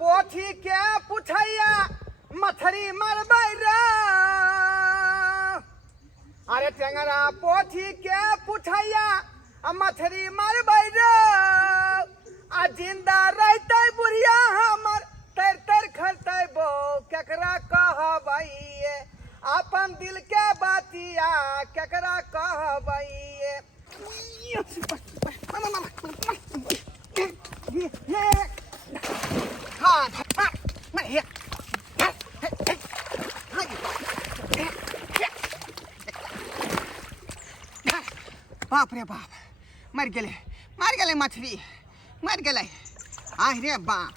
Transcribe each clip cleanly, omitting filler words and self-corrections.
पोथी के पुछैया मछरी मरबै रे। अरे टेंगरा पोथी के पुछैया मछरी मरबै रे। आ जिंदा रहते बुढ़िया हमर तर तर खरते बो केकरा कहबै अपन दिल के बातिया केकरा कहबै। बाप रे बाप मर गेले मछली मर गेले। आह रे बाप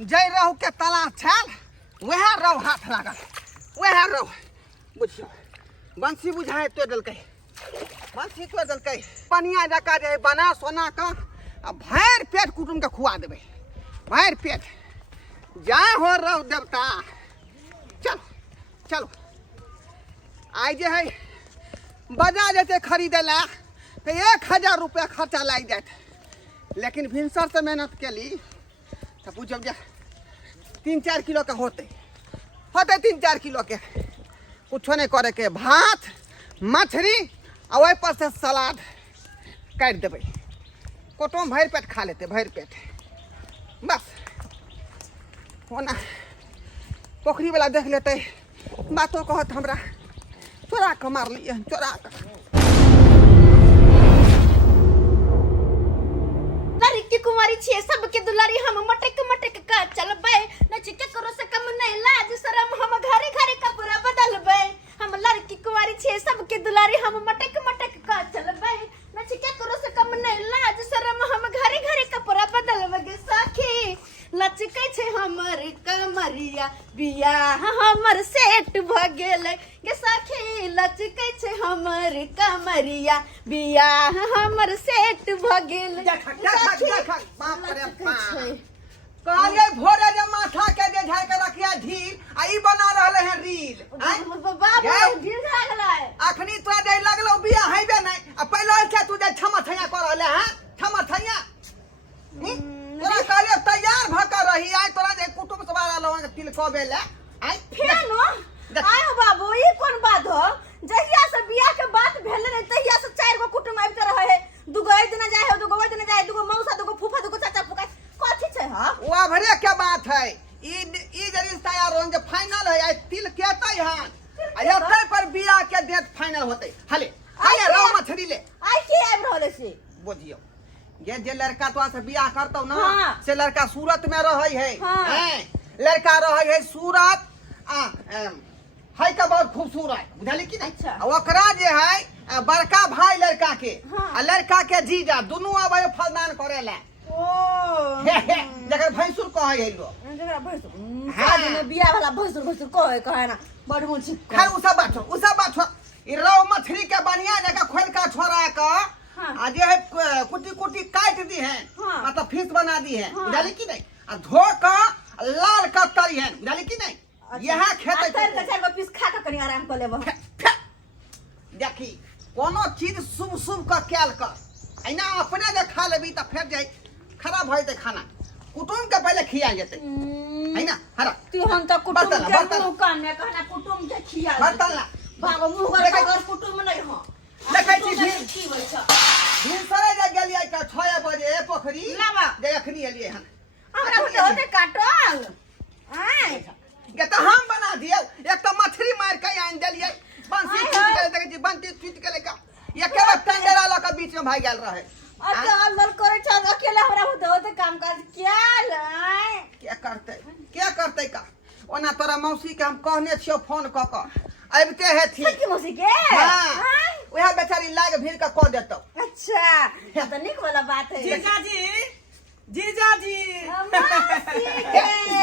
जय रहू के तालाब छल वह रहू हाथ लागल वह रहू बुझियो बंसी बुझाए तो देलकै बंसी तो देलकै पनिया जका जे बना सोना का भैर पेट कुटुम के खुआ देबै भैर पेट जय हो रहू देवता। चलो चलो आई जे है बजा जेते खरीदे ला तो 1000 रुपया खर्चा लग जाए। लेकिन भिनसर से मेहनत के ली तो पूछो 3-4 किलो के होते 3-4 किलो के कुछ नहीं करे के भात मछली और वही पर से सलाद काट देवे कोटो भर पेट खा लेते भर पेट बस होना। पोखरी वाला देख लेते बातों कहत हमरा चोरा के मार लिए चोरा के। कुमारी छे सबके दुलारी हम मटक मटक का चलबे नच के करो से कम नहीं लाज शरम हम घरे घरे कपड़ा बदलबे। हम लड़की कुमारी छे सबके दुलारी हम मटक मटक का चलबे नच के करो से कम नहीं लाज शरम हम घरे घरे कपड़ा बदलबे। गे सखी लचकै छे हमर कमरिया बियाह हमर सेट भ गेलै। गे सखी लचकै छे हमर कमरिया बियाह हमर सेट भ गेलै। काले भोरे जे माथा के जे झाड़ के रखिया ढील आ ई बना रहले हैं रील बाबा ढील खा गेलै अखनी तोरा जे लगलो बिया हेबे नै आ पहिले के तू जे छमा थैया कर रहले हैं छमा थैया तोरा काले तैयार भ के रही आइ तोरा जे कुटुंब सवार आलो तिल कबे ले आइ फेनो आय बाबू ई कोन बात हो जहिया से बियाह के बात भेल रे तहिया से 4 गो कुटुंब आबिते रहे है। दुगो ए दिन जाए हो दुगो ओ दिन जाए दुगो मौसा दुगो फूफा दुगो चाचा पुका कथि छै ह वा भरे के बात है ई जे रिश्ता यार जे फाइनल है आई तिल केतै हन आ एतै पर बियाह के डेट फाइनल होतै हले आय रो मछली ले आई के आब रहले से बुझियो जे लड़का तो से बियाह करतौ ना से लड़का सूरत में रहै है हैं लड़का रहै है सूरत है का बहुत खूबसूरत बुझाली कि नहीं। ओकरा जे है बड़का भाई लड़का के आ लड़का के जीजा दोनों आबे फलदान करे ला जकर भैंसुर कहे है लो जकरा भैंसुर हां में बियाह वाला भैंसुर कहे ना बड़ मुंह खैर उ सब बात ई रौ मछली के बढ़िया जगह खोल का छोड़ा का आ जे है कुटी कुटी काट दी है मतलब फिश बना दी है बुझाली कि नहीं आ धो का लाल का तरी है बुझाली कि नहीं। यहाँ खेते तर के 4 पीस खा के कनी आराम कर लेबो देखी कोनो चीज शुभ शुभ का कैल कर ऐना अपने जे खा लेबी त फिर जाई खराब होय ते खाना कुटुंब के पहले खिया जेते है ना हरा तू हम तो कुटुंब के मुंह कान में कहना कुटुंब के खिया बर्तन ला बाबा मुंह कर कुटुंब नहीं हो देखै छी की होय छ दूसरे जे गेलियै का 6 बजे पोखरी लाबा जे अखनी एलियै हन हमरा होते काटल आय के त हम बना दियौ एक त मछली मार के आन देलियै बंसी टूट गेलै देखै छी बंसी टूट गेलै का एके बार टंगरा ल के बीच में भाग गेल रहे अच्छा अलबल करे छ अकेले हमरा होते काम काज क्या लाई क्या करते का ओना तोरा मौसी के हम कहने छियो फोन क के आबते हेथि की मौसी के हां ओहा बेचारी लाग भीड़ के क देतौ। अच्छा ये तो निक वाला बात है जीजाजी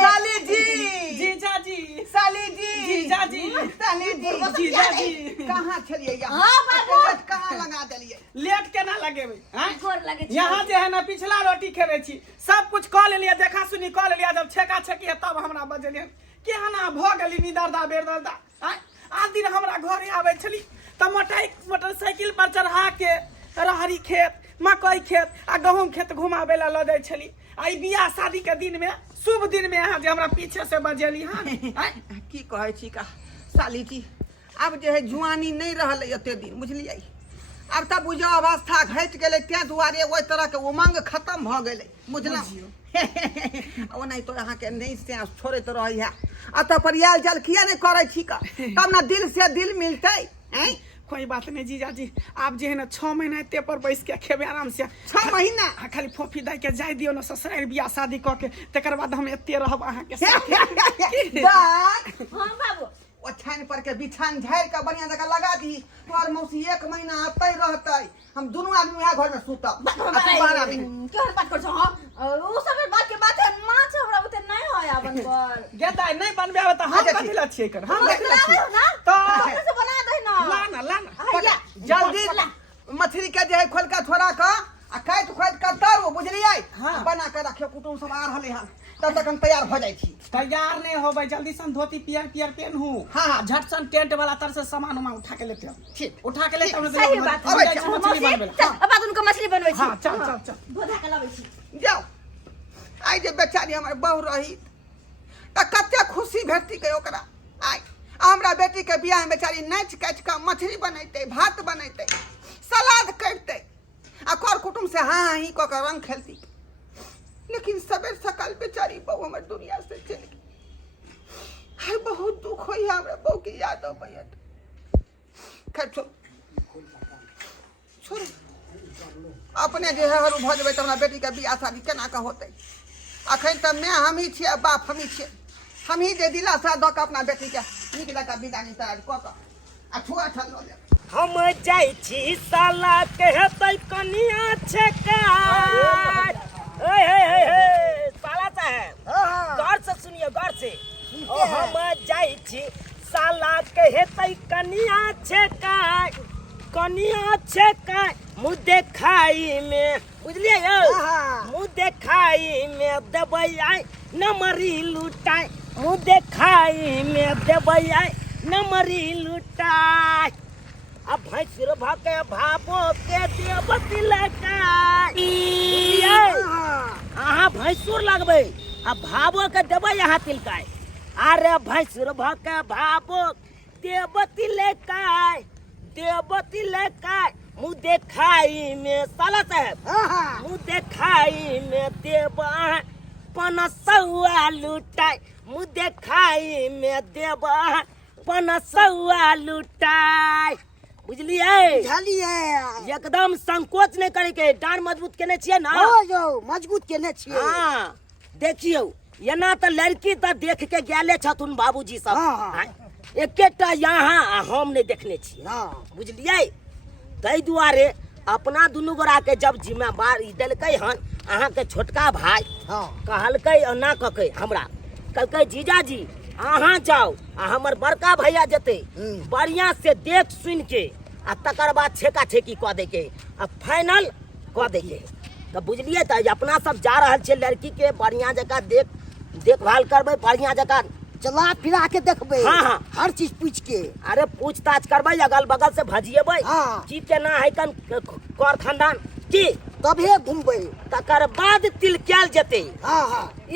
साली जी जीजाजी साली जी जीजाजी साली जी जीजाजी कहाँ छलिए यहाँ हाँ बाबू कहाँ लगा देलिए लेट केना लगेबै हैं गोर लगे यहाँ जे है ना पिछला रोटी खेने छी सब कुछ कह लेलिए देखा सुनी कह लेलिए जब छेका छेकी है तब हमरा बजलिए केहना भ गेली निदरदा बेरदा हैं आ दिन हमरा घरे आबै छली त मोटरसाइकिल पर चढ़ा के रहरी खेत मकई खेत आ गहूम खेत घुमाबे ला ल जाय छली आई बियाह शादी के दिन में शुभ दिन में अहाँ जे हमरा पीछे से बजेली हाँ की कहै छी का साली जी अब जे है जुआनी नहीं रहल एते दिन बुझलियै अब तब बुझो अवस्था घट गेलै तै दुआरे ओइ तरह के उमंग खत्म भ गेलै बुझलहुँ ओ नहीं तो अहाँ के नहीं से छोड़ैत रहै है अत पर याल जल किया नहीं करै छी का तब ना दिल से दिल मिलतै हैं कोई बात नहीं जीजाजी आप जे है ना 6 महीना एते पर बैस के खेबे आराम से 6 महीना खाली फोफी दाई के जाय दियो ना ससुराल बियाह शादी क के तकर बाद हम एते रहब अहाँ के साथ हां बाबू ओछान पर के बिछान झाड़ के बढ़िया जगह लगा दी तोहर मौसी 1 महीना आतै रहतै हम दोनों आदमी वहाँ घर में सुतब बाबा क्यों बात कर छो ओ सब बात के बात है मां से हमरा बते नहीं होय आबन पर गेता नहीं बनबे आवे त हम कथि ला छियै कर हम कथि ला छियै तो कैसे बना दे ना ला ना जल्दी मछली के जे है खोल के थोड़ा का आ काट खोद के तरू बुझलियै बना के रखियो कुटुम सब आ रहले हन तब तक हम तैयार हो जाई छी तैयार नहीं होबै जल्दी सन धोती पियर पियर पहनहू हां झट सन टेंट वाला तर से सामान उमा उठा के लेते ठीक उठा के लेते हम सही बात मछली बनबे अब उनको मछली बनबै छी हां चल बोधा के लाबै छी जाओ आई जे बेचारी हमर बहू रही त कते खुशी भेटती के ओकरा आई हमरा बेटी के बियाह में बेचारी नाच काच के मछली बनैते भात बनैते सलाद करते आ कर कुटुम से हाँ ही क के रंग खेलती लेकिन सबेर सकाल बेचारी बहू हमर दुनिया से चली गई हाय बहुत दुख होई हमरा बहू की याद आबैत खैर छोड़ अपने जे है हरू भ जेबै त हमरा बेटी के बियाह शादी केना के होतै अखन त मैं हम ही छियै बाप हम ही छियै हम ही जे दिलासा द के अपना बेटी के नीक लगा विदाई तैयार क के आ छुआ छल ल हम जाई छी साला कहतै कनिया छका ए साला साहब गौर से सुनिए गौर से हम जाई छी साला कहतै कनिया छका मुँह देखाई में बुझलिए यौ मुँह देखाई में देबै आई नमरी लुटाई मुँह देखाई में देबै आई नमरी लुटाई अब भैंसुर भके भाबो के देवती लगाई अहाँ भैंसुर लगबै आ भाबो के देबै अहाँ तिलकाई अरे भैंसुर भके भाबो देवती लगाई मुँह देखाई में साला साहब मुँह देखाई में देबा पनसौआ लुटाई मुँह देखाई में देबा पनसौआ लुटाई बुझलिए एकदम संकोच नहीं करे के डांड मजबूत केने छिए ना मजबूत केने छिए हां देखियो एना त लड़की त देख के गेले छथुन बाबूजी सब एकेटा यहाँ हम नहीं देखने छी बुझलिए तै दुआरे अपना दुनू गोरा के जब जिम्मेवारी देलकै हन अहाँ के छोटका भाई कहलकै ना ककै हमरा कहलकै जीजाजी अहाँ जाओ आ हमर बड़का भैया जते बढ़िया से देख सुन के आ तकर बाद छेका छेकी क दे के आ फाइनल क दे के तो बुझलिए त अपना सब जा रहल छे लड़की के बढ़िया जगह देखभाल करबै बढ़िया जगह चला फिरा के देखबै हाँ हर चीज पूछ के अरे पूछताछ करबै अगल बगल से भजिएबै की केना है कन कर खानदान की तबे घूमबै तकर बाद तिल कैल जेते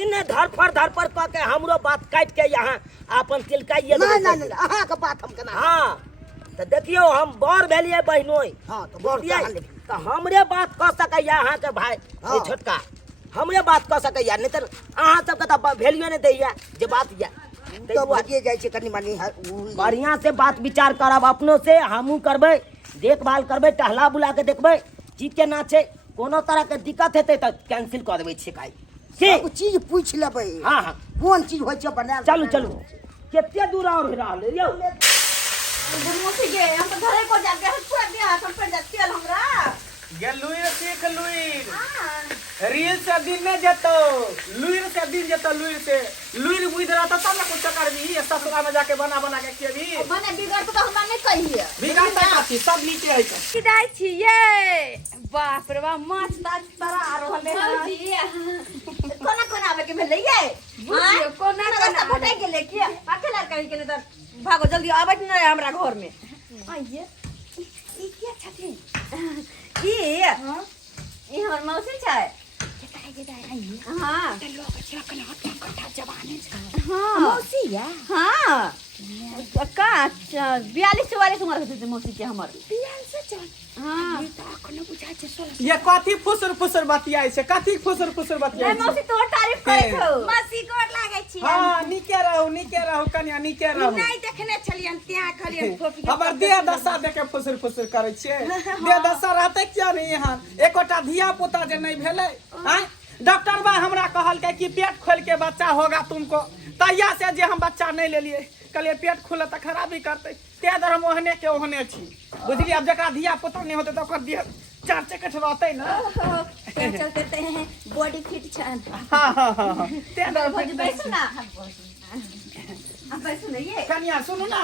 इने धरफर क के हमरो बात काट के यहाँ अपन तिलकाइए नहीं अहाँ के बात हम केना हां तो देखियो हम बर भेलिए बहिनोई तो बर तो हमरे बात कह सकैया अहाँ के भाई छोटका हमरे बात कह सकैया नहीं तो अहाँ सब के त वैल्यू नहीं दैया जे बात या तो भागिए जाय छे कनी मानी बढ़िया से बात विचार करब अपनो से हमहू करबै देखभाल करबै टहला बुला के देखबै चीज के ना छै कोनो तरह के दिक्कत हेतै त कैंसिल कर देबै छिकाई सब चीज पूछ लेबै हां कोन चीज होय छै बनाल चलू केते दूर और हो रहल यौ मुझे गे हम तो घरे को जाके हम पूरा दिन हम पर जाती है हमरा गे लुइर सीख लुइर रील से दिन ने जतो लुइर से दिन जतो लुइर बुझ रहा था तब ना कुछ करबी ये ससुरा में जाके बना के खेबी मने बिगड़ तो हमरा नहीं कहिए बिगड़ त सब नीचे है तो किदाई छिए बाप रे बाप माछ ताज तरा आ रहले कोना आवे के भेलै ये बुझियो कोना फटाई गेले कि अकेला कहि के त भागो जल्दी आबै न हमरा घर में आइए ई क्या छथिन ई हमर मौसी छै हाँ मौसी या हाँ का 42-44 उम्र होते थे मौसी के हमर हाँ ये कथी फुसुर फुसुर बतियाई छै कथी फुसुर फुसुर बतियाई नहीं मौसी तोहर तारीफ करे छौ मौसी गोर लागै छी हाँ नीके रहू कन्या नीके रहू नहीं देखने छलियन त्यां खलियन फोफी हमर देह दशा देखे फुसुर फुसुर करे छियै देह दशा रहते क्या नहीं यहाँ एकोटा धिया पुता जे नहीं भेले हैं डॉक्टर बा हमरा कहल कि पेट खोल के बच्चा होगा तुमको तैया से जे हम बच्चा नहीं ले लिए कहलिए पेट खुले तो खराबी करते ते दर हम ओहने के ओहने छी बुझलिए अब जकरा धिया पुता नहीं होते तो ओकर देह चार चकट रहते ना चलते हैं बॉडी फिट छन हाँ ते दर बैसो ना अब बैसो ना ये कन्या सुनू ना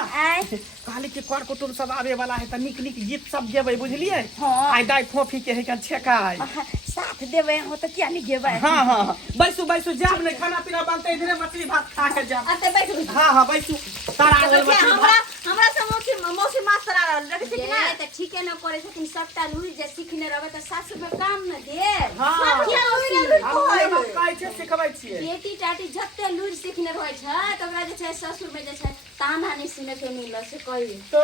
कहली कि कर कुटुम सब आवे वाला है त निक निक गीत सब गेबै बुझलिए आई दाई फोफी के है छेकाई साथ देवे हो तो क्या नहीं देवे हाँ बैसू जाब नहीं खाना पीना बनते इधरे मछली भात खा के जाब अते बैसो हाँ बैसू तारा हमरा से मौसी मास्टर आ रखे छै कि ना त ठीके न करे छथिन सबटा लुई जे सीखने रहबे त सासु में काम न दे हाँ किया लुई हम कहै छै सिखबै छियै बेटी टाटी जत्ते लुई सीखने रहै छै त ओकरा जे छै ससुर में जे छै ताना नहीं सुने के मिल से कहि तो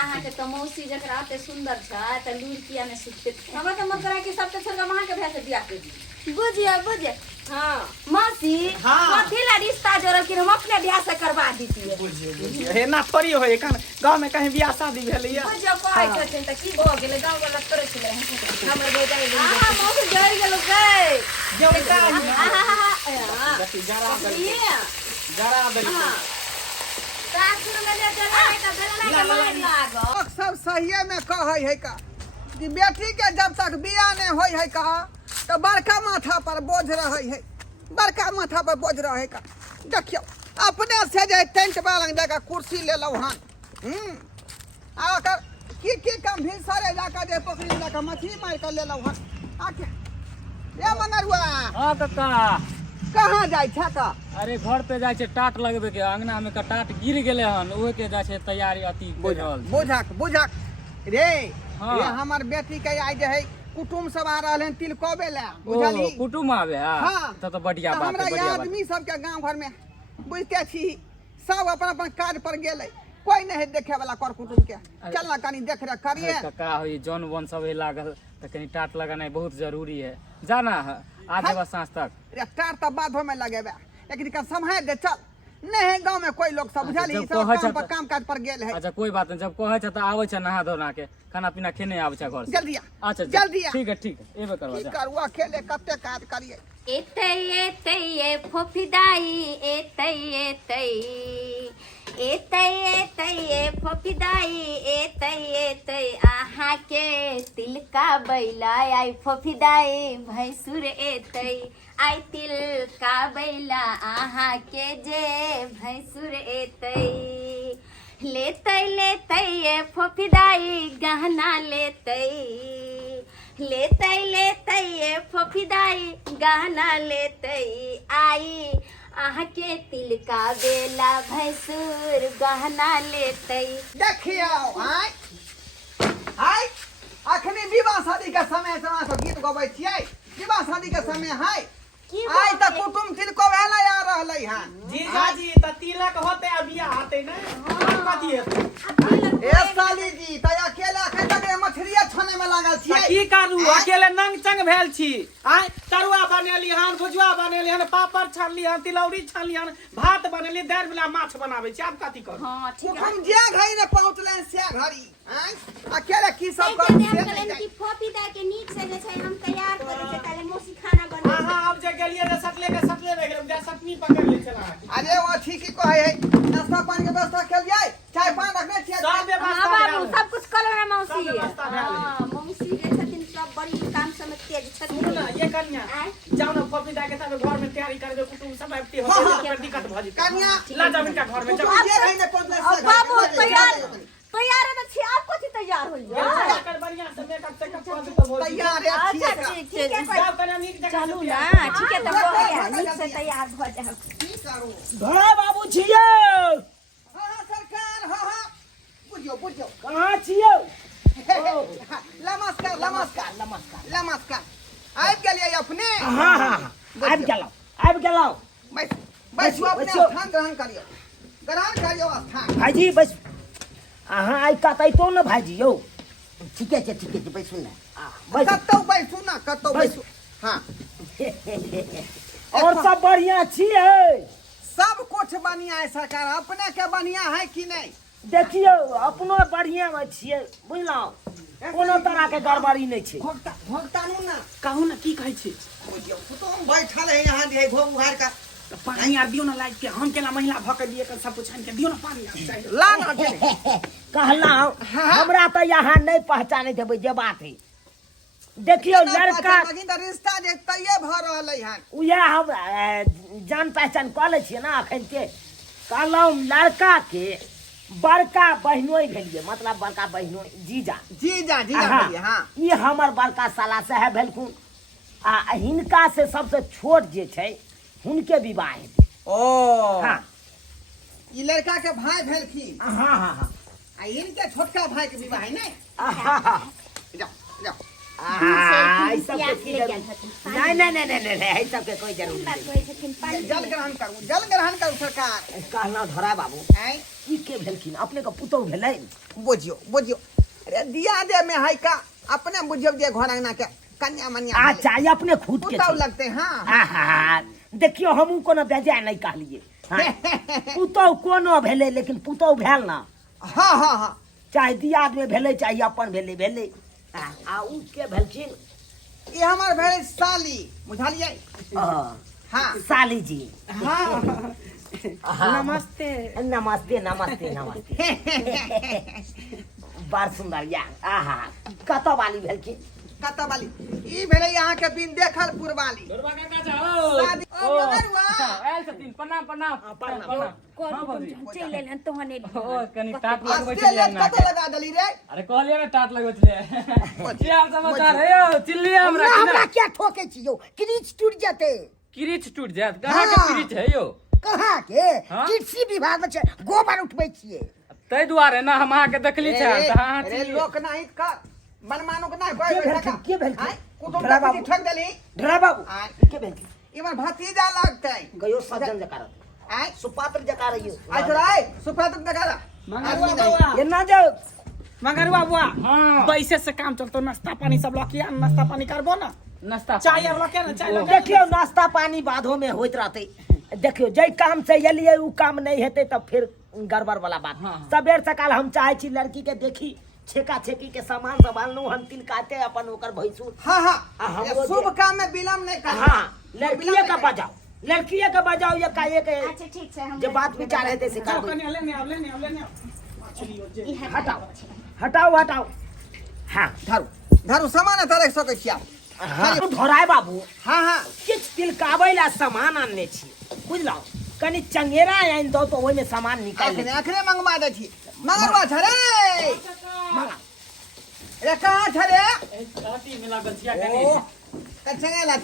आहा के त मौसी जकरा अते सुंदर छै त लुई किया न सीखते हमरा त मन करा कि सबके छोड़ के वहां के भैया से बियाह कर दी बुझिए हाँ मौसी हाँ। कथी ला रिश्ता जोड़ल कि हम अपने बियाह से करवा दीतिए बुझिए हे ना थोड़ी होय कन गांव में कहीं बियाह शादी भेलैया बुझियो कहै छथिन त की भ गेलै गांव वाला करे छलै हमर बेटा हां मौसी जड़ गेलो गए जेवटा हां जति जरा दली सासुर में ले चला त बेला के मार लागो सब सहिए में कहै है का कि बेटी के जब तक बियाह नहीं होय है का तो बड़का माथा पर बोझ रहे है बड़का माथा पर बोझ रहे का देखियो अपने से जे टेंट वाला जगह कुर्सी ले लो हन आकर की काम भी सारे जाकर जे पकड़ी जाकर मछली मार कर ले लो हन आके ये मंगरुआ हाँ कक्का कहाँ जाय छ का अरे घर पे जाय छै टाट लगबे के अंगना में का टाट गिर गेले हन ओहे के जाय छै तैयारी अति बुझल बुझक रे हाँ। ये हमर बेटी के आई जे है कुटुम सब आ रहल हैं तिलकोबे ला बुझली कुटुम आवे हाँ तब तो बढ़िया तो बात हमरा है बढ़िया बात आदमी सबके गांव घर में बुझते छी सब अपन अपन काज पर गेले कोई नहीं है देखे वाला कर कुटुम के चलना कनी देख रे करिए कक्का हो जौन वन सब लागल तो कहीं टाट लगाना बहुत जरूरी है जाना है आज बस सांझ तक रे टार त बाधो में लगेबे लेकिन का समय दे चल नहीं है गांव में कोई लोग सब बुझली जब सब कहै काम छ पर त- काम काज पर गेल है अच्छा कोई बात नहीं जब कहे छ तो आवे छ नहा धोना के खाना पीना खेने आवे छ घर से जल्दी आ अच्छा जल्दी आ ठीक है एबे करवा की जा करुआ खेले कते काज करिए एतै फोफिदाई एतै फोफिदाई एतै आहा के तिलका बैला आई फोफिदाई भैंसुर एतै आई तिलका बैला आहा के जे भैंसुर एतै लेतै फोफिदाई गहना लेतै फोफिदाई गहना लेतै आई आहा के तिलका बेला भैंसुर गहना लेतै देखियो हाय अखनी विवाह शादी के समय तो गीत गबै छियै विवाह शादी के समय है आई त कुटुम तिलको भेला आ रहलै हन जीजाजी त तिलक होते आ बियाह होते ना कथी हेतै ए साली जी त अकेला एखन तक मछलिया छाने में लागल छियै की करू अकेले नंग चंग भेल छी आय तरुआ बनेली हन भुजुआ बनेली हन पापड़ छानली हन तिलौरी छानली हन भात बनेली दालि वाला माछ बनाबै छी आब कथी करू हां ठीक है कुटुम जे घड़ी ने पहुंचले से घड़ी अकेले की सब कह कर दे हम कहलन कि फोफिदा के नीक से जे छै हम तैयार करै छै ताले मौसी खाना बनै छै अहाँ अब जे गेलिए रे सटले रह गेल जा सटनी पकड़ ले चला अरे वो ठीक ही कहै है नाश्ता पानी के व्यवस्था केलियै चाय पानी रखने छियै सब व्यवस्था हां बाबू भेल। सब कुछ कर रहा मौसी सब व्यवस्था भेल। हां मौसी जे छथिन सब बड़ी काम सब में तेज सुनू छथिन ना ये कन्या आय जाओ ना पपीता के तब घर में तैयारी करबे कुटुम सब आबते हो हाँ, हाँ। फिर दिक्कत भ जेतै कन्या ला जाओ इनका घर में जाओ कुटुम जे घड़ी ने पहुंचले से अब बाबू तैयार है तो छी आप कथी तैयार होइए कर बढ़िया से मेकअप सेकअप कर दे तो बोल तैयार है अच्छा ठीक ठीक है जाओ कन्या नीक जगह चलू से ना तैयार। ठीक है तब बढ़िया नीक से तैयार भ जाओ की करू घोड़ा बाबू छियो हाँ सरकार हाँ बुझियो कहाँ छियो नमस्कार आबि गेलियै अपने हाँ हाँ आबि गेलहुँ बैस बैसू अपने बैसू। स्थान ग्रहण करियौ स्थान भाईजी बस अहाँ आइ कतैतो ने भाईजी यौ ठीके छै बैसू ने बस कतौ बैसू ना कतौ बैसू। बैसू हाँ और सब बढ़िया छियै सब कुछ बढ़िया है सरकार अपने के बढ़िया है कि नहीं देखियौ अपनो बढ़िया में छियै बुझलहुँ कोनो तरह के गड़बड़ी नहीं छै भोगतानू ना कहू ना की कहै छी तुम बैठल है यहाँ जे घोम उघार का तो पानी आर दियो ना लाइट के हम केना महिला भऽ के लिए कर सब कुछ आनि के दियो ना पानी आर चाहिए ला ना दे कहलहुँ हमरा तो यहाँ नहीं पहचाने देबै जे बात है देखियौ लड़का रिश्ता जे तैये भ रहल है उएह हम जान पहचान कऽ लै छियै ना एखन के कहलहुँ लड़का के बड़का बहिनोइ भेलियै मतलब बड़का बहिनोइ जीजा जीजा हाँ, भैया हाँ ई हमर बड़का साला साहेब भेलखुन आ हिनका से सबसे छोट जे छै हुनके विवाह हेतै ओ हाँ ई लड़का के भाई भेलखिन हाँ हाँ हाँ आ इनके छोटका भाई के विवाह है नहीं जाओ जाओ ई सबके की जरूरत नहीं ई सबके कोई जरूरत नहीं जल ग्रहण करू सरकार कहलहुँ धरा बाबू आय ई के भेलखिन अपने के पुतौह भेलै बुझियो अरे दिया दे में है का अपने बुझियो जे घर अंगना के कन्या मनिया अच्छा ये अपने खुद के पुतौ छै। लगते हाँ आहा, देखियो हमहूँ कोनो बेजाय नहीं कहलिए हाँ। पुतौह कोनो भेलै लेकिन पुतौह भेल ना हाँ हाँ हाँ चाहे दियाद में भेलै चाहे अपन भेलै आ उ के भेलखिन ये हमार भेल साली बुझलिए हाँ साली जी हाँ हाँ। नमस्ते नमस्ते नमस्ते नमस्ते बड़ सुंदर या आहा कतऽ वाली भेलखिन कतऽ वाली ई भेलै यहाँ के बिन देखलपुर वाली दुर्गा काका जाओ शादी ओ मगरुआ आयल छथिन प्रणाम हाँ भाभी चल एलन तोहने ओ कनी टाट लगबै अस्ते छलियै लेट ना कतऽ लगा देली रे अरे कहलियै ना टाट लगबै छलियै की हाल समाचार है यौ चिल्लिए हमरा कि हमरा ना क्या ठोके छी यौ क्रीच टूट जेते किरीच टूट जायत कहाँ के हाँ। किरीच है यौ कहाँ के हाँ? कृषि विभाग में छै गोबर उठबै छियै तै दुआरे ना हम अहाँके देखली छै तऽ अहाँ अरे चिल्लिए लोक नहीं कर मनमानो के नहीं के भेलखिन के भेलखिन कुटुम ढरा के बाबू ठग देली ढरा बाबू आय के भेलखिन इमन भतीजा लगतै गयो सज्जन जकार आय सुपात्र जकार रहियो आय तो आय सुफात नगारा मंगरुआ बुआ ये ना जाओ मंगरुआ बुआ हाँ बैसे से काम चलतो नाश्ता पानी सब लऽ के नाश्ता पानी करबो ना नाश्ता चाय आर लऽ के ना चाय लऽ के देखियो नाश्ता पानी बाधो में होइत रहते देखियो जै काम से एलिए उ काम नहीं हेते तब फिर गड़बड़ वाला बात हाँ। सबेर सकाल हम चाहे छी लड़की के देखी छेका छेकी के सामान संभालनू हम तिल काटे अपन ओकर भैंसू हाँ हाँ आ हम ये लोग शुभ जे- काम में विलम्ब नहीं करना हाँ लड़किए का बजाओ लड़किए का बजाओ ये का एक अच्छा ठीक छै हम जो बात विचार है से जाओ कर कनी लेने आओ मछली हो जे हटाओ हाँ धरू सामान तरह सकै छियै हाँ धोराय बाबू हाँ हाँ किछ तिलकाबै ला सामान आनने छी बुझलौ कनी चंगेरा आनि दो तो ओहि में सामान निकाल ले अखने अखने मंगवा दे छी मंगरवा छरे रे कहाँ छरे काटी मिला गलतिया ओ कनी चंगेरा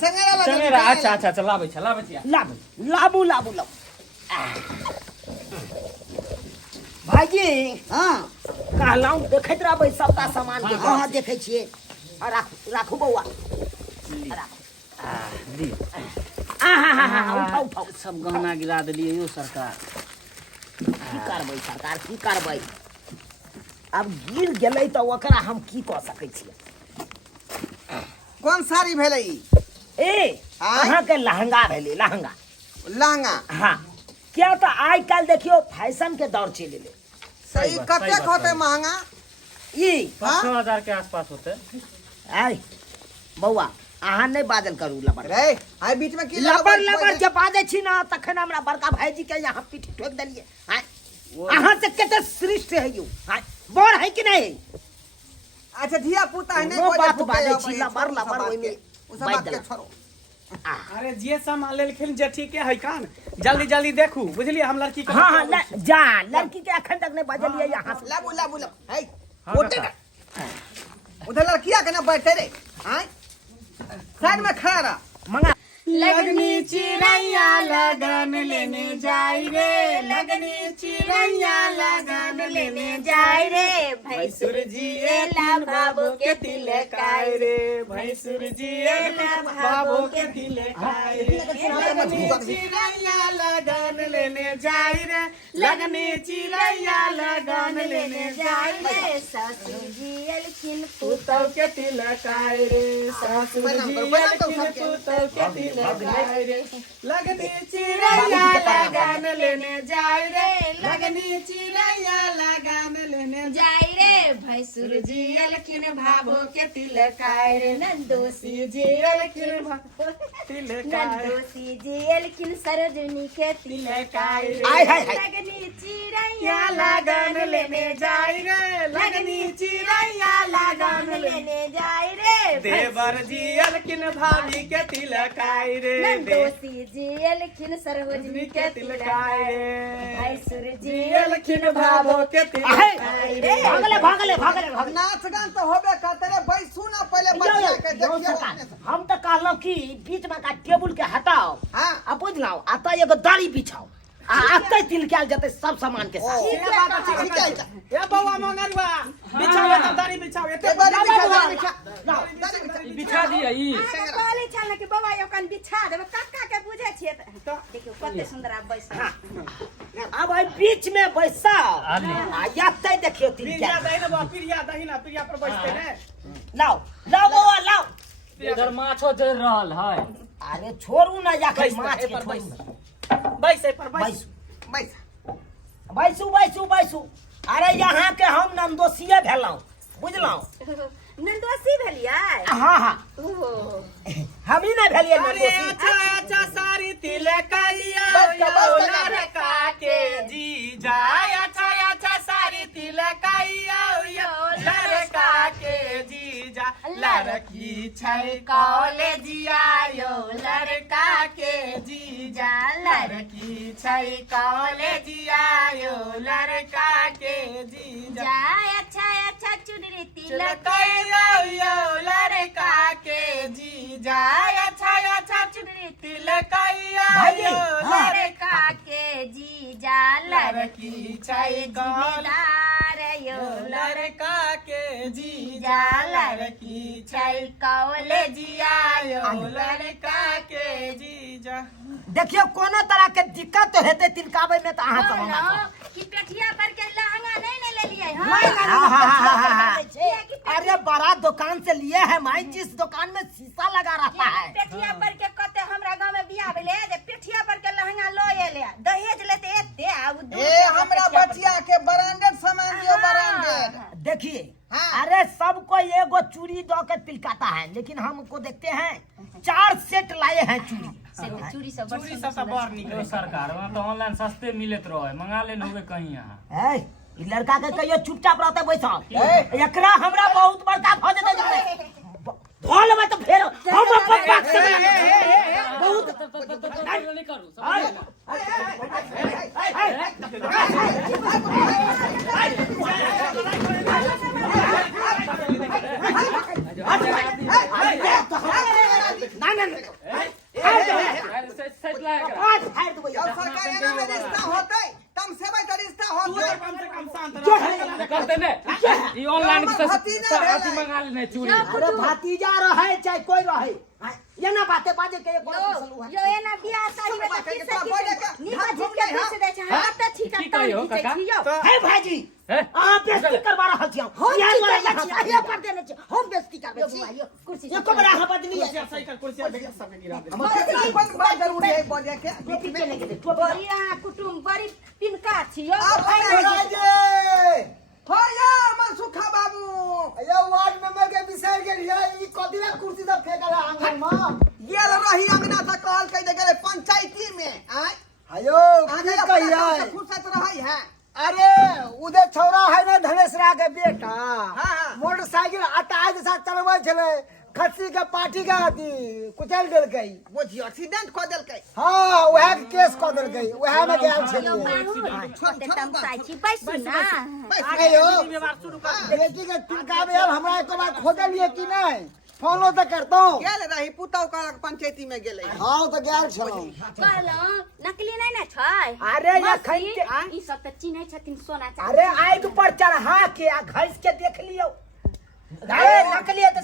चंगेरा अच्छा लाबै छियै लाबू भाईजी हाँ कहलौं देखैत रहबै सबटा सामान के हाँ देखै छियै राखू बौआ उठाउ सब गहना गिरा देलियै यौ सरकार की करबै अब गिर गेलै तऽ ओकरा हम की कऽ सकै छियै कौन साड़ी भेलै ई ए अहाँके लहंगा भेलै लहंगा हाँ क्या तो आइ काल्हि देखियो फैशन के दौर चलि एलै सही कतेक होतै महंगा ई 5,000 के आसपास होते आइ बौआ अहाँ नहि बाजल करू लबर रे आइ बीच में की लबर जे बाजै छी ना तखन हमरा बड़का भाईजी के यहाँ पीठ ठोक देलियै आइ अहाँ से कते श्रेष्ठ है यौ आइ बड़ है कि नहीं अच्छा धिया पुता है कोनो बात बाजै छी लबर ओइमे उ सब बात के छोड़ो अरे जे सामान लेलखिन जे ठीके है कान जल्दी देखू बुझलिए हम लड़की के हाँ हाँ जा लड़की के अखन तक नहीं बजलियै यहाँ से लाबू है ओटे उधर लड़किया के ना बैठे रे आय साइड में खड़ा रह मंगा लगनी चिड़ैया लगन लेने जाई रे लगनी चिड़ैया चिड़ैया लगन लेने जाए रे भैंसुर जी एला बाबू के तिलकाय रे भैंसुर जी बाबू के तिलकाय रे लगनी चिड़ैया लगन लेने जाए रे लगनी चिड़ैया लगन लेने जाए रे ससुर जी एलखिन पुतौ के तिलकाय रे सासुर जी एलखिन पुतौ के तिलकाय रे लगनी चिड़ैया लगन लेने जाए रे लगनी चिड़ैया लगन लेने जाए रे भैंसुर जी एलखिन भाभो के तिलकाय रे नंदोसी जी एलखिन तिलकाय नंदोसी जी एलखिन सरोजनी के तिलकाय रे आय हाय हाय लगनी चिड़ैया या लगन लेने जाए रे लगनी चिड़ैया लगन लेने लेने जाए रे देवर जी एलखिन भाभी के तिलकाय रे नंदोसी जी एलखिन सरोजनी के तिलकाय तिलकाय रे भैंसुर जी जी एलखिन भाभो के तिलकाय रे भागले नाच गान तो होबे करते रे बैसू ना पहले बच्चा के देखिए हम तो कहलो कि बीच में का टेबुल के हटाओ हां अब बुझलाओ आता एगो दाढ़ी बिछाओ आते तिलकाल जते सब सामान के साथ ठीक है ठीक है ए बौआ मंगरुआ बिछाओ त दाढ़ी बिछाओ एते बिछा दिया ई कहले छल कि बाबा योकन बिछा देबे काका के बुझे छिए त देखियो कते सुंदर आप बैस अब आई बीच में बैसा आली। आ याते देखियो पिरिया तिलकाल दही ना पिरिया दही ना पिरिया पर बैठते ने लाओ लाओ बाबा लाओ इधर माछो जड़ रहल है। अरे छोड़ू ना जाके बैस माछ ए के पर छोड़ू बैस ए पर बैस बैसू बैस बैसू अरे यहाँ के हम नंदोसिये भेलौं बुझलौं नंदोसी भेलियै हाँ हाँ ओहो हम ही नहीं भेलिए अरे नंदोसी अच्छा अच्छा सारी तिलकाइया बस का लड़का के जी जाय अच्छा अच्छा सारी तिलकाइया लड़का के जी जा लड़की छै कॉलेजिया यो लड़का के जी जा लड़की छै कॉलेजिया यो लड़का के जी जा जाय अच्छा अच्छा चुनरी तिलक यो लड़का के जी जाय अच्छा अच्छा चुनरी तिलकाइया भाई, यो हाँ। लड़का के जी जा लड़की छै जिम्मेदार यो लड़का के जी जा लड़की छै कॉलेजिया यो लड़का के जी जा देखियो कोनो तरह के दिक्कत तो हेते तिलकावे में तो अहाँ सब हमरा कि पेठिया पर के लहंगा नहीं ने ले लिए हाँ। कि अरे बड़ा दुकान से लिए हैं माई जिस दुकान में शीशा लगा रहता है पेठिया पर के कते हमरा गांव में बियाह भेले जे पेठिया पर के लहंगा लो एले दहेज लेते एते आ उ दू ए हमरा बच्चिया के ब्रांडेड सामान दियो ब्रांडेड देखिए हाँ। अरे सबको एगो चूड़ी दो के तिलकाता है लेकिन हमको देखते हैं 4 सेट लाए हैं चूड़ी से चूड़ी सब चूड़ी सब तो बड़ निक तो सरकार वहाँ तो ऑनलाइन सस्ते मिलत रहे मंगा लेने हुए कहीं यहाँ। ई लड़का के कहियो चुपचाप रहते बैठल एकरा हमरा बहुत बड़का भ जेते धोल में तो फेर हम अपन बात से बहुत नहीं करू जब सरकारी ना में रिश्ता होते तम से भाई तो रिश्ता होते कम से कम शांत रह करते नहीं ये ऑनलाइन अति मंगा लेने चूड़ी। अरे भतीजा रहे चाहे कोई रहे ये ना बातें बाजे के एक यो एना बियाह शादी में किसे निका झिटके भेज दे छै हां त ठीक की कहियो काका? है भाजी हैं? आप बेइज्जती करवा रहल छियै हम यहाँ की द्वारा करबै यहाँ छी अहिया कर देने छी हम बेइज्जती करबै छी यो कुर्सी ये को बड़ा है बदली है कुर्सिया सही कर कुर्सिया देख सब गिरा दे अपन बड़ा जरूरी है बोले के बेटी चले के बड़ी यहाँ कुटुम बड़ी पिनका छियो अब राजे हो यार मनसुखा बाबू यो वार्ड मेंबर के बिसर गेल ई कदिना कुर्सी सब फेकल आंगन में गेल रही अंगना त कहल कह दे गेले पंचायती में आय आयो आगे की कहिए फुर्सत रही है अरे उधर छौरा है ना धनेशरा के बेटा हाँ। मोटरसाइकिल अटाई के साथ चलबै छले खस्सी के पार्टी के अथी कुचल देलकै बुझियो एक्सीडेंट क देलकै हाँ वह के केस क देलकै वह में गेल यो छलिए बाहु छोटे तमसाई छी बैसु ना आयो व्यवहार शुरू कर बेटी के तिलका में अब हमरा एक बार खोजलिए कि नहीं फॉलो तो करता हूँ गेल रही पुतौ कहलक पंचायती में गेलै हाँ तो गेल छलौ कहलो नकली नहीं ना छै अरे या मौसी, खैन के ई सब त चिन्है छथिन सोना चांदी। अरे आग पर चढ़ा के आ घस के देख लियो। अरे नकली है तो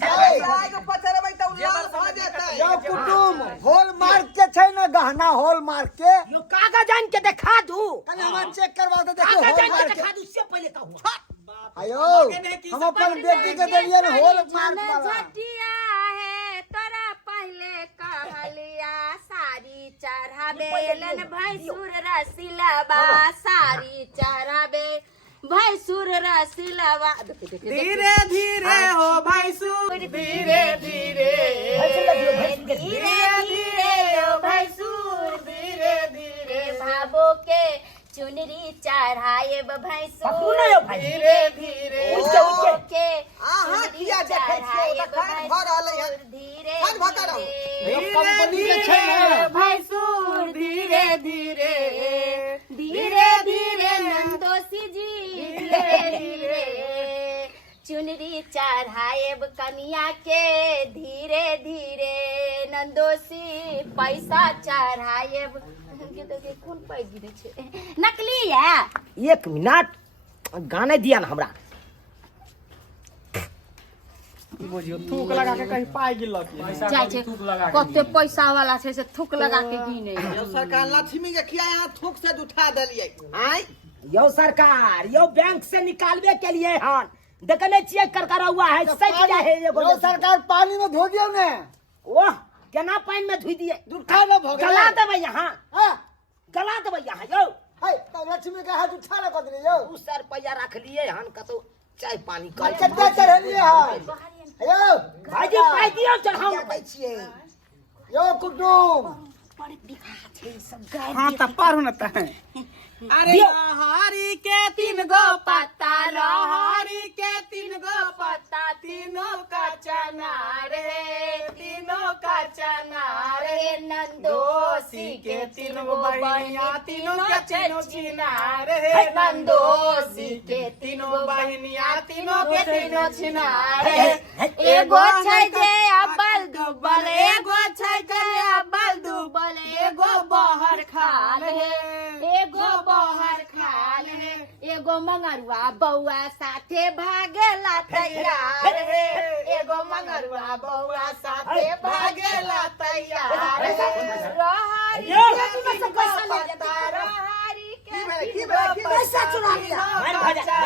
आगे पचरबै त लाल भ जेतै। यो कुटुम हॉलमार्क के छै ना गहना हॉलमार्क के यो कागज आन के दिखा दू। कने हम चेक करवा दे देखो कागज आन के हॉलमार्क दिखा दू से पहले कहूँ। आयो हम अपन बेटी के देलिए ना हॉलमार्क वाला झटिया है तोरा पहले कहलिया साड़ी चढ़ाबेलन भैंसुर रसिलवा साड़ी चढ़ाबे भैंसुर रसिलवा। धीरे धीरे हो भैंसुर धीरे धीरे धीरे धीरे ओ भैंसुर धीरे धीरे भाबो के चुनरी चढ़ाए भैंसुर धीरे धीरे भाबो के आहा किया देखै छियै ओ त खान भर रहलै है। धीरे खान भकर धीरे धीरे भैंसुर धीरे धीरे धीरे धीरे नंदोसी जी धीरे धीरे चुनरी चढ़ाए कनिया के धीरे धीरे नंदोसी पैसा चढ़ाए कौन पाई गिरे छे नकली है। 1 मिनट गाने दिया ना हमरा। बुझियो थूक लगा के कहीं पाई गिरलक। जाय छे कते पैसा वाला छे से थूक लगा के गिने। यो सरकार लक्ष्मी के खिया यहाँ थूक से उठा देलिए। आय यो सरकार यो बैंक से निकालबे के लिए हन देखने चेक कर हुआ है सच क्या है ये यो सरकार पानी में धो दियो ने ओह केना पानी में धुई दिए उठा लो भगे गला देबै यहाँ हां गला देबै यहाँ यो। है तो लक्ष्मी का हाथ उठा लो कदरे यो 200 रुपया रख लिए हन कतो चाय पानी कर कितना चढ़लिए हां यो भाईजी पाई दियो चढ़ाऊ कहै छियै यो कुटुम हाँ त पढ़ू न त अरे लहरी के 3 गो पत्ता लहरी के 3 गो पत्ता तीनों का चना रे तीनों का चना रे नंदोसी के 3 गो बहनिया तीनों के तीनों छिना रे नंदोसी के 3 गो बहनिया तीनों के तीनों छिना रे एगो छै जे अब्बल दुब्बल एगो छै जे अब्बल दुब्बल एगो बहर खाल है एगो बहर खाल है एगो मंगरुआ बौआ साथे भागेला तैयार है एगो मंगरुआ बौआ साथे भागेला तैयार है रहरी के पत्ता रहरी के पैसा चुरा लिया मार भजा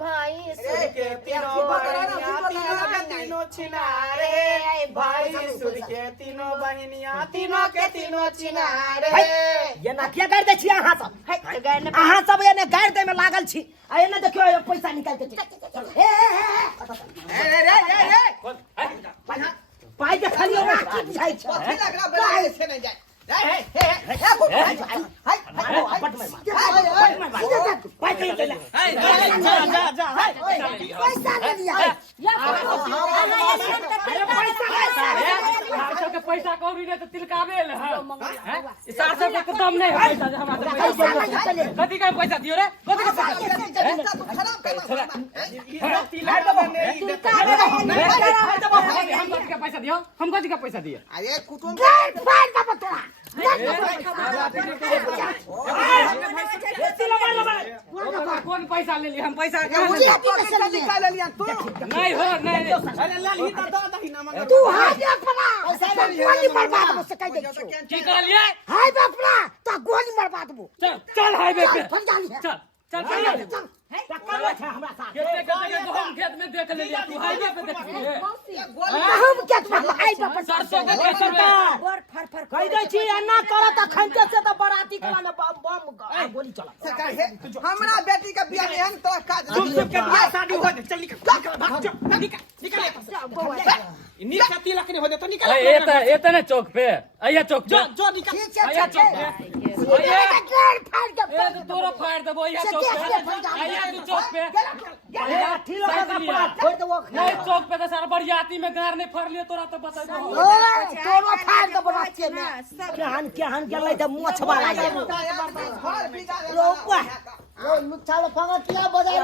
भैंस के तीनों बहनिया तीनों के तीनों छिना रे भाई सुर के तीनों बहनिया तीनों के तीनों छिना रे ये ना क्या कर दे छी अहाँ सब अहाँ सब एने गाड़ दे में लागल छी आ एने देखियो ये पैसा निकाल के पाई के खाली जाय छ कथि लगरा बेला से नहीं जाए। हे पट में पाई के चला पैसा ले लिया पैसा कौड़ी ने तो तिलकाबे ले हैं 700 रुपया के दाम नहीं है पैसा हमारे कथी का पैसा दियो रे कथी का पैसा हम कथी का पैसा दियो हम कथी का पैसा दिए अरे कुटुम कौन पैसा ले लिया हम पैसा निकाल लिया तू नहीं हो नहीं अरे लाली त दो दही ना मगर तू हाथ अपना पैसा ले गोली बर्बाद हो सकै दे की कर लिए हाय अपना तो गोली बर्बाद हो चल चल हाईवे पे फल डाली है चल चल चल हमरा साथ खेत गहूम खेत में देख ले लिया तू हाईवे पे देख लिए हम क्या तुम्हारा हाय पर सरसों के फसल में कह दे छी एना करत खंते से तो बराती के ने बम गोली चला सरकार है हमरा बेटी का बियाह एहन तो काज तुम सब के बियाह शादी हो दे चल निकल भाग जा निकल नीचे तिलक नहीं हो दे तो निकल ए त ने चौक पे आइया चौक पे जो निकल आइया चौक पे ए तो तोरा फाड़ देबो आइया चौक पे आइया तू चौक पे आइया ठीक है पूरा छोड़ दो नहीं चौक पे तो सारा बरियाती में गार नहीं फड़ लियो तोरा तो बता दो तोरो फाड़ के बराती में केहन गेलै त मोछ वाला ये घर बिगाड़ रोपा ओ लुच्छा फंगटिया बजाय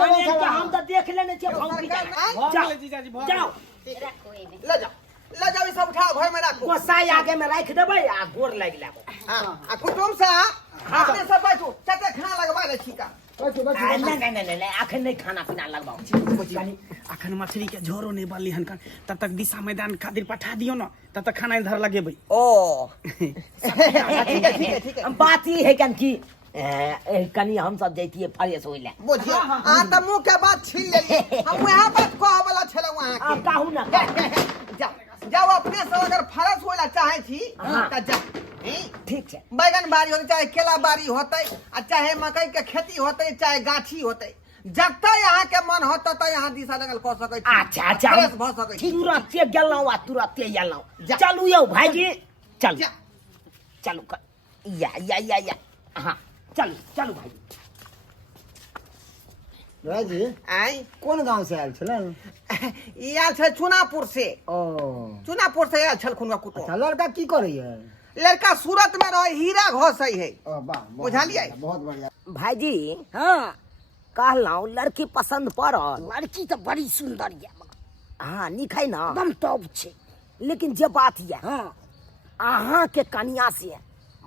हम तो देख लेने छियै भौंकी जाओ जीजाजी भाग जाओ ले जाओ ई सब उठाओ घर में रखो कोसाई आगे में रख देबै आ गोर लाग लेबै हां आ कुटुम से अपने सब बैठो चटे खाना लगवा दे छिका नहीं अखन नहीं खाना पीना लगवाओ अखन मछली के झोरो नहीं बनली हन तब तक दिशा मैदान खातिर पठा दियो ना तब तक खाना इधर लगेबै ओ ठीक है बात ये है कन की कनी हम सब जैतिए फ्रेश होइले बुझियो आ त मुंह के बात छीन लेलिए हम वहां बात कह वाला छले वहां अब कहू ना जाओ अपने से अगर फरस होला चाहे छी त जा ठीक है बैगन बाड़ी होते चाहे केला बाड़ी होते आ चाहे मकई के खेती होते चाहे गाछी होते जब यहाँ के मन होता तो यहाँ दिशा लगल कह सकै छी अच्छा अच्छा फ्रेश भ सकै छी तुरंते गेलौ आ तुरंते एलौ चलू यौ भाईजी चल जा। चलू या हाँ चलू भाईजी राजी आई कौन गांव से आयल छलन ई आयल छै चुनापुर से ओ चुनापुर से आयल छलखुन कुटो अच्छा लड़का की करैया लड़का सूरत में रहे हीरा घोसै है ओ वाह बुझलियै? बहुत बढ़िया भाईजी हाँ कहलौ लड़की पसंद पड़ल लड़की तो बड़ी सुंदर है हाँ निकै ना एकदम टॉप छे लेकिन जे बात है अहाँ के कन्या से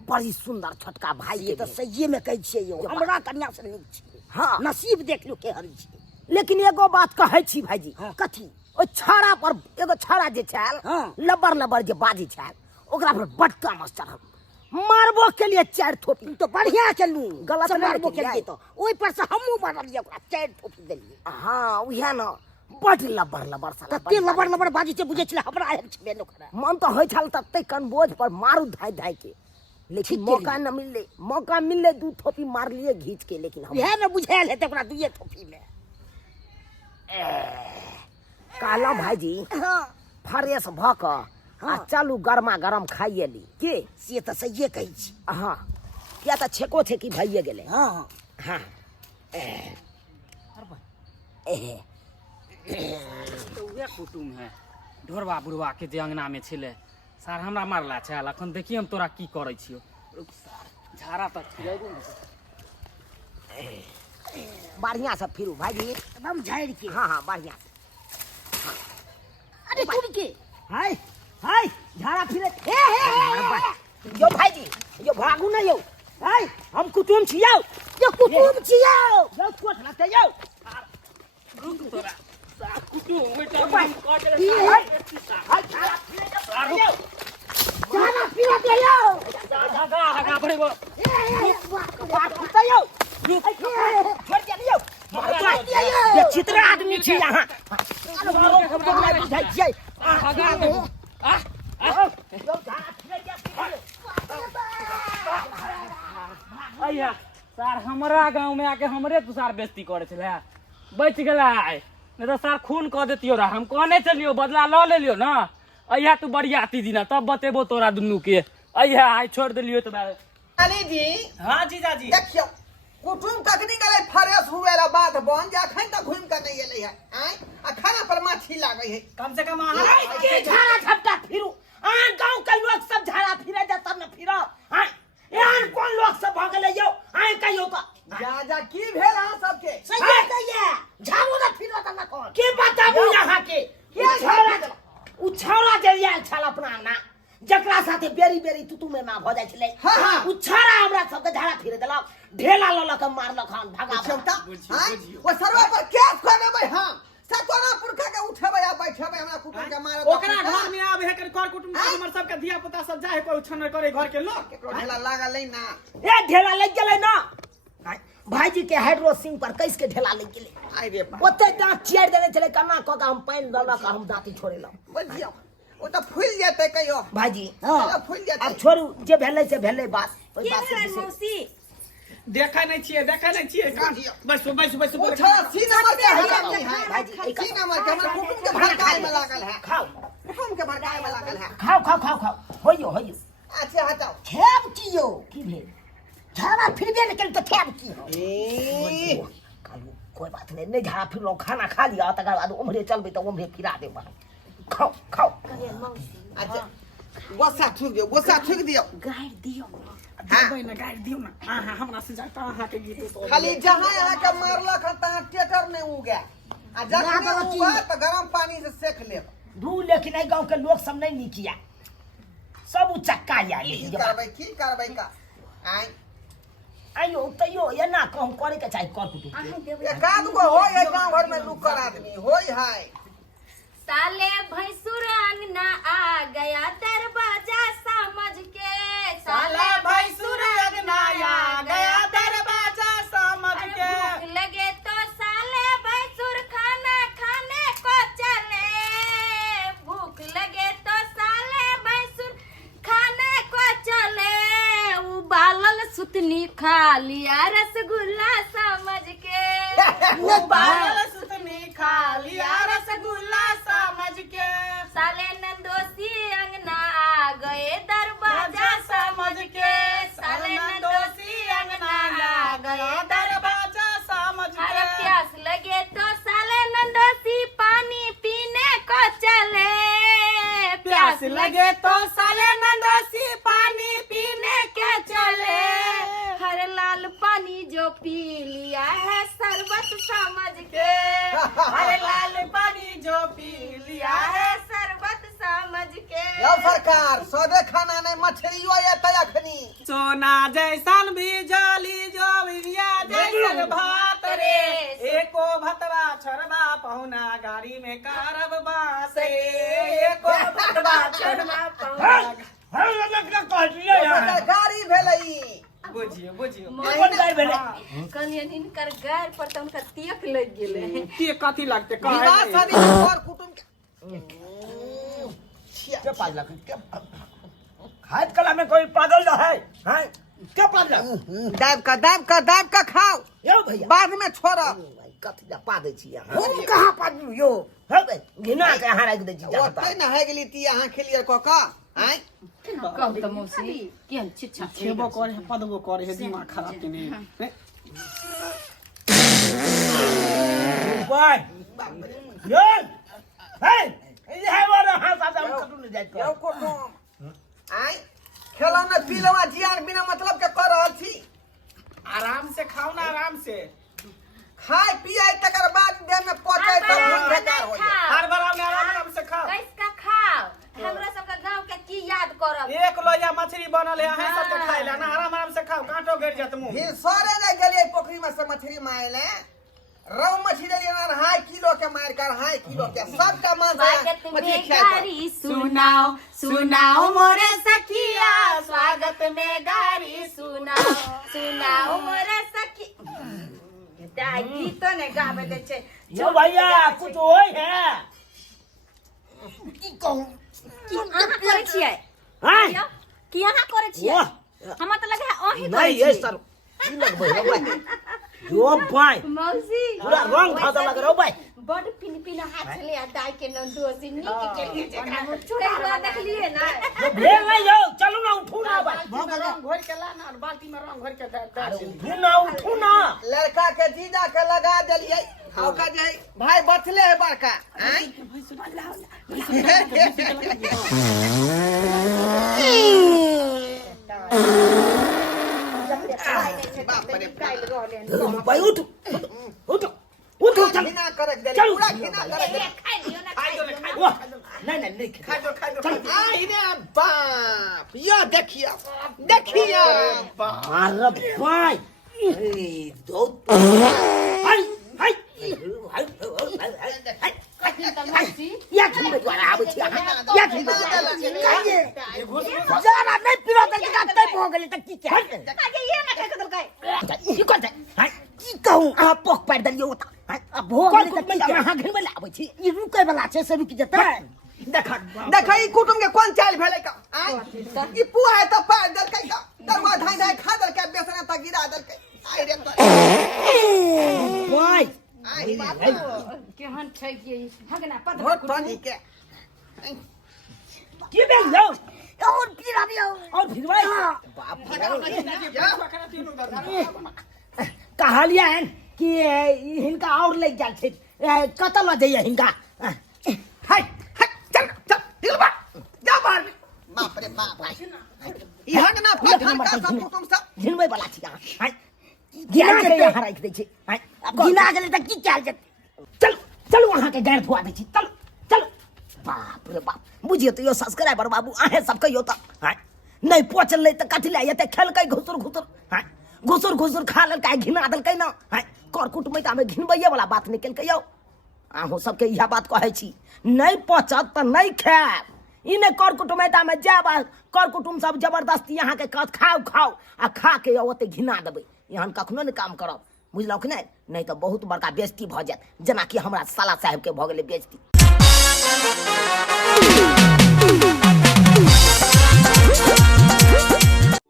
बड़ी सुंदर छोटका भाई के तो सही में कहै छियै यौ हमरा कन्या से नीक छै हाँ नसीब देख लो केहन छै लेकिन एगो बात कहै छी भाईजी कथी ओ छाड़ा पर एगो छाड़ा जे छल लबर जे बाजी छल ओकरा पर बटका मस चढ़ल मारबो के लिए 4 थोपी तो बढ़िया केलू गलत मारबो के लिए तो ओइ पर से हमहू मारलिए ओकरा 4 थोपी देलिए हां उहे न बड लबर साला तते लबर बाजी से बुझे छले हमरा आयल छबे न करे मन तो होय छल तते कनबोझ पर मारू धाय के लेकिन मौका मिलले 2 थोपी मार लिए घींच के लेकिन हम यह न बुझायल हेते ओकरा 2 थोपी में कहला भाईजी फ्रेश भ क चलू गरमा गरम खाइए ली के से तो सही कहै छी हाँ क्या तो छेको छे कि भइए गेले हाँ हाँ तो उहे कुटुम है ढोरवा बुढ़वा के जे अंगना में छले सार हमरा मारला छल अखन देखी हम तोरा की करै छियो झाड़ा तक फिरेबो बढ़िया से फिरू भाईजी एकदम झाड़ के हाँ बढ़िया अरे तुम के हाय झाड़ा फिरे यो भाईजी यो भागू ना यो हाय हम कुटुम छियौ यो कुटुम छियौ यो कोठ लगते यो रुक तोरा कुटुम बेटा हाय झाड़ा फिरे दे यो हगा पड़ेबो बात होता यो छोड़ दे यो ये चित्र आदमी छी यहां अయ్యా सार हमरा गांव में आके हमरे तुसार बेइज्जती करे छले बच गेला नहीं तो सार खून कह देतियो रा हम कहने चलियो बदला ल ले लियो ना अయ్యా तू बढ़िया आती दिना तब बतेबो तोरा दुन्नू के अయ్యా आइ छोड़ देलियो तो अली जी हाँ जीजाजी देखियो कुटुम कखनी गले फ्रेश हुए ला बात बन जा खन तक घूम के नहीं एले है आय आ खाना पर माछी लागे है कम से कम के झाड़ा झपटा फिरू आन गांव के लोग सब झाड़ा फिरे जा तब न फिरो हां यार कौन लोग सब भाग ले यो आए कहियो तो जा की भेल हां सबके सही कहिए झाड़ू न फिरो त न कौन के बताबू यहां के उ छौरा जरियाल छल अपना ना जकरा साथे बेरी तुतु में ना भ जाय छले उ छौरा हमरा सब के झाड़ा फिरे देलक ढेला ललक मारलक हम भगा छौटा वो सरवा पर केस करबै हम सतोना पुरखा के उठेबै आ बैठेबै हमरा कुटुम के मारत ओकरा घर में आवे है कर कुटुम हमर सब के धिया पुता सब जाए कोई छन करे घर के लोग केकरो ढेला लागल नै ना ए ढेला लग गेलै ना भाईजी के हाइड्रो सिंह पर कैस के ढेला लग गेलै आइ रे बा ओते दांत चियार देने चले कना क के हम पानी डाला के हम दांती छोड़ेलौ बुझियो ओ त फूल जेतै कहियो भाईजी फूल जेतै अब छोड़ू जे भेलै से भेलै बात ओइ बात से मौसी देखै नै छियै बैसो ओ छौरा सी नंबर के हराम नहीं है भाईजी सी नंबर के हमरा कुटुम के भड़काए में लागल है खाओ कुटुम के भड़काए में लागल है खाओ होइयो अच्छा हटाओ खेब कियो की भेल झाड़ा फिरबे न केल त खेब की हो ए कालू कोई बात नहीं झाड़ा फिर लो खाना खा लिया तकर बाद उम्हरे चलबे त उम्हरे फिरा देब खाओ अच्छा गोसा ठुक दियो गाड़ दियो देबै न गाड़ दियो ना आहा हमरा से जाता आहा के गीत तो खाली जहां यहाँ के मारलक हन तहां टेटर नहीं उगे आ जखने उगे त गरम पानी से सेक लेब दू लेकिन ए गांव के लोग सब नहीं निकिया सब उ चक्का या की करबै का आय तैयो तैयो एना कहूँ करे के चाही कर कुटुम के। एकाध गो हो ये गांव घर में लुकर आदमी होई है। साले भैंसुर अंगना आ गया दरवाजा समझ के। साला भैंसुर अंगना आ गया दरवाजा समझ के। भूख लगे तो साले भैंसुर खाना खाने को चले। भूख लगे तो साले भैंसुर खाने को चले। उबालल सुतनी खा लिया रसगुल्ला समझ के। उबालल सुतनी खा लिया रसगुल्ला समझ के। साले नंदोसी अंगना आ गए दरवाजा समझ के। साले नंदोसी अंगना आ गए दरवाजा समझ अरे के। प्यास लगे तो साले नंदोसी पानी पीने को चले। प्यास लगे तो साले नंदोसी पानी पीने के चले। हर लाल पानी जो पी लिया है शरबत समझ के। अरे लाल पानी जो पी लिया है शरबत समझ के। यो सरकार सौदे खाना ने मछलियो ये तयखनी। सोना जैसन भी जली जो बिरिया जैसन भात रे। एको भतवा छोड़वा पहुना गाड़ी में कारब बास रे। एको भतवा छोड़वा पहुना सरकारी भेलई। बुझियो बुझियो कलियन इनकर गार पर तो उनका तियक लग गेले। के कथी लगते विवाह कहे शादी और कुटुंब क्या पागल क्या खाद कला में कोई पागल ना है हैं क्या पागल दाब का खाओ यो भैया बाद में छोड़ो। कथी पा दै छी हम कहां पागल यो हे बे घिना के हारा के दै छी ओते न है गेली ती अहाँ खेलियर क का हैं। कब त मौसी केहन छिछा छेबो करे है पदबो करे है दिमाग खराब के नहीं भाई यो हे ये है वाला हाथ आदम कटू न जाय यो कुटुंब आई खेलो न पीलवा जियान बिना मतलब के कर रहल छी। आराम से खाओ ना आराम से। खाए पिए तकर बाद देह में पहुंचे तो भूख बेकार हो जाए। हर बार आराम से खाओ। कैसका खाओ हमरा सबका गांव के की याद करब। एक लोया मछली बनल है अहाँ सबके खाइ ला ना आराम से खाओ कांटो गिर जात मुंह। फिर सोरे ने गेलिए पोखरी में से मछली मारे ले रौ मछली लिए ना 2.5 किलो के मार कर 2.5 किलो के सबका मांस स्वागत मछली में खाए गारी सुनाओ सुनाओ मोरे सखिया। स्वागत में गारी सुनाओ सुनाओ मोरे सखी। दाई गीतो ने गावे दे छे। यो भैया कुछ होय है की कहूं की अहाँ करे छियै हैं की अहाँ करे छियै। वाह हमरा त लगे अही करे नहीं ये छियै। सर की लगबै रे भाई यो भाई मौसी पूरा रंग खाता लग रो भाई बड़ पिन हाथ ले आ दाई के नंदोसी नीक के लिए जेकरा छोड़ा देखलिए ना। ये भेल नहीं यो चलू ना उठू ना भाई रंग घोर के ला ना बाल्टी में रंग घोर के उठू ना लड़का के जीजा के लगा देलिए ओका जे भाई बचले है बड़का हैं। बाप रे भाई उठ उठ उठ चल घिना करक देली चल पूरा घिना करक देली। खाई लियो ना खाइ दो ले खाइ दो वाह नहीं नहीं नहीं खाइ दो आई रे बाप यो देखिए अरे भाई ए दो हाय हाय या खिन में द्वारा आबै छी या खिन में काहे जरा नहीं पिरो त का तै भ गेलै त की के आगे ये ना कह दलकै। ई कोन हाय की कहूं आ पोक पार दलियो त आ भोग गेलै त की अहाँ घर में आबै छी ई रुकै वाला छै से रुक जेतै देख ई कुटुंब के कोन चाल भेलै का आई ई पुआ है त पार दलकै का दरवा धाय धाय खा दलकै बेसना त गिरा दलकै। आई रे भाई आई केहन छै ये भगना पद बहुत पानी के की बेल लो और फिर आ दियो और फिर भाई बाप कहलिया है कि हिनका और ले जाल छै कतल जाइए हिनका हाय चल चल दिलबा जा बाहर बाप रे बाप ई हंगना फटन का सब कुटुंब सब झिनबै वाला छी हाय गिना के यहाँ राख दै छी हाय गिना गेलै त की चाल जेतै चल चल वहां के गाड़ धुआ दै छी चल चल बाप रे बाप बुझियो त यो सब्सक्राइबर बाबू आहे सब कहियो त हाय नहीं पहुंचल त कथि ला एते खेलकै घुसुर घुसुर हाय घुसुर घुसुर खा लेलकै घिना देलकै ना हैं कर कुटुमैता में घिनबैये वाला बात नहीं केलकै यौ अहूँ सबके इएह बात कहै छी नहीं पचत तऽ नहीं खायब ई नहीं कर कुटुमैता में जायब कर कुटुम सब जबरदस्ती यहाँ के कहत खाओ खाओ आ खा के ओते घिना देबै एहन कखनो नहीं काम करब बुझलहुँ कि नहीं तो बहुत बड़का बेइज्जती भऽ जायत जेनाकि हमरा साला साहेब के भऽ गेलै बेइज्जती